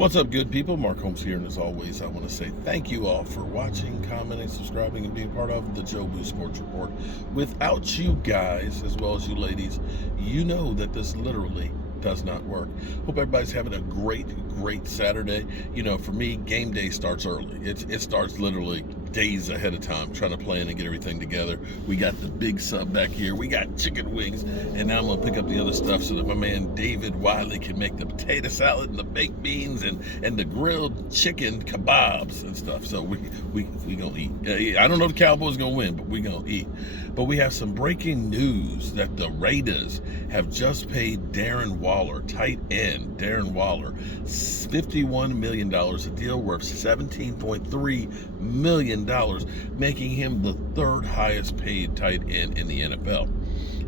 What's up, good people? Mark Holmes here, and as always, I want to say thank you all for watching, commenting, subscribing, and being part of the Joe Boo Sports Report. Without you guys, as well as you ladies, you know that this literally does not work. Hope everybody's having a great Saturday. You know, for me, game day starts early. It starts literally days ahead of time, trying to plan and get everything together. We got the big sub back here. We got chicken wings, and now I'm gonna pick up the other stuff so that my man David Wiley can make the potato salad and the baked beans and the grilled chicken kebabs and stuff. So we gonna eat. I don't know if the Cowboys gonna win, but we gonna eat. But we have some breaking news that the Raiders have just paid Darren Waller, tight end Darren Waller, $51 million, a deal worth $17.3 million, making him the third highest paid tight end in the NFL.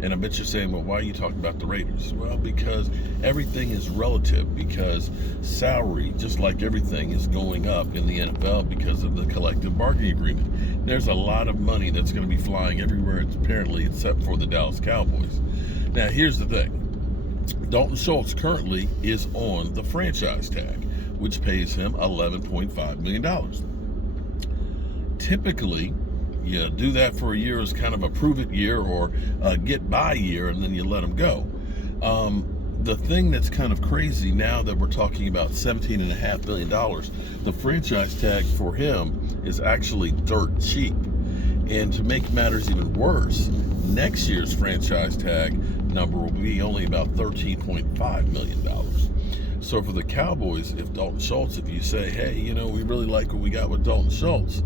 And I bet you're saying, well, why are you talking about the Raiders? Well, because everything is relative, because salary, just like everything, is going up in the NFL because of the collective bargaining agreement. There's a lot of money that's going to be flying everywhere, apparently, except for the Dallas Cowboys. Now, here's the thing. Dalton Schultz currently is on the franchise tag, which pays him $11.5 million. Typically, you do that for a year as kind of a prove-it year or a get-by year, and then you let him go. The thing that's kind of crazy now that we're talking about $17.5 million, the franchise tag for him is actually dirt cheap. And to make matters even worse, next year's franchise tag number will be only about $13.5 million. So for the Cowboys, if Dalton Schultz, if you say, hey, you know, we really like what we got with Dalton Schultz,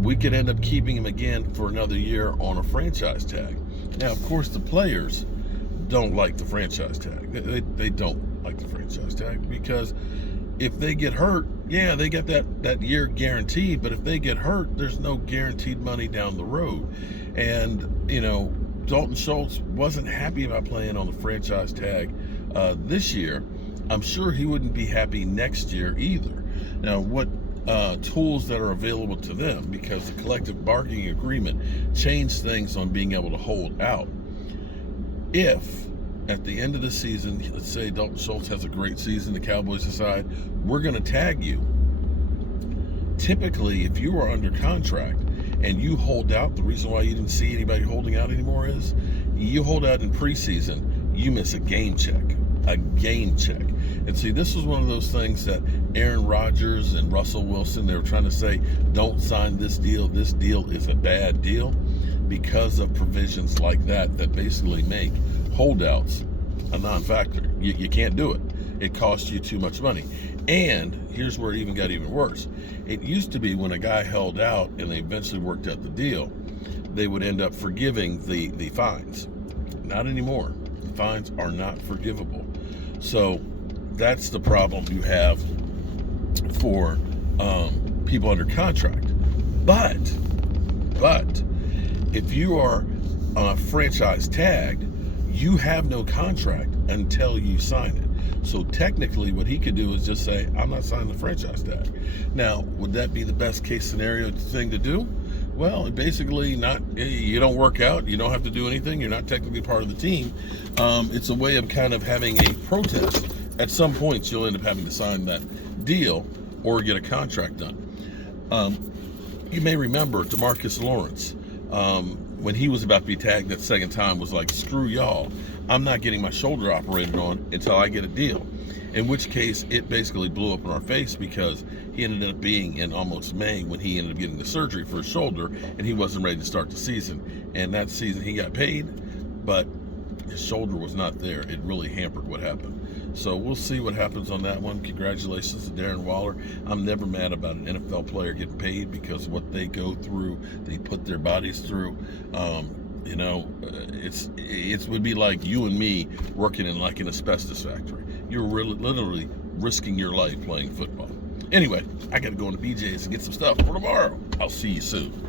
we could end up keeping him again for another year on a franchise tag. Now, of course, the players don't like the franchise tag. They don't like the franchise tag because if they get hurt, yeah, they get that year guaranteed, but if they get hurt, there's no guaranteed money down the road. And, you know, Dalton Schultz wasn't happy about playing on the franchise tag this year. I'm sure he wouldn't be happy next year either. Now, what tools that are available to them, because the collective bargaining agreement changed things on being able to hold out. If at the end of the season, let's say Dalton Schultz has a great season, the Cowboys decide, we're going to tag you. Typically, if you are under contract and you hold out, the reason why you didn't see anybody holding out anymore is you hold out in preseason, you miss a game check. And see, this was one of those things that Aaron Rodgers and Russell Wilson, they were trying to say, don't sign this deal. This deal is a bad deal, because of provisions like that basically make holdouts a non-factor. You can't do it. It costs you too much money. And here's where it even got even worse. It used to be when a guy held out and they eventually worked out the deal, they would end up forgiving the fines. Not anymore. The fines are not forgivable. So that's the problem you have for people under contract. But if you are on a franchise tag, you have no contract until you sign it. So technically what he could do is just say, I'm not signing the franchise tag. Now, would that be the best case scenario thing to do? Well, basically not. You don't work out, you don't have to do anything, you're not technically part of the team. It's a way of kind of having a protest. At some point, you'll end up having to sign that deal or get a contract done. You may remember DeMarcus Lawrence, when he was about to be tagged that second time, was like, screw y'all, I'm not getting my shoulder operated on until I get a deal. In which case, it basically blew up in our face because he ended up being in almost May when he ended up getting the surgery for his shoulder, and he wasn't ready to start the season. And that season he got paid, but his shoulder was not there. It really hampered what happened. So we'll see what happens on that one. Congratulations to Darren Waller. I'm never mad about an NFL player getting paid, because what they go through, they put their bodies through. You know, it would be like you and me working in like an asbestos factory. You're really literally risking your life playing football. Anyway, I got to go into BJ's and get some stuff for tomorrow. I'll see you soon.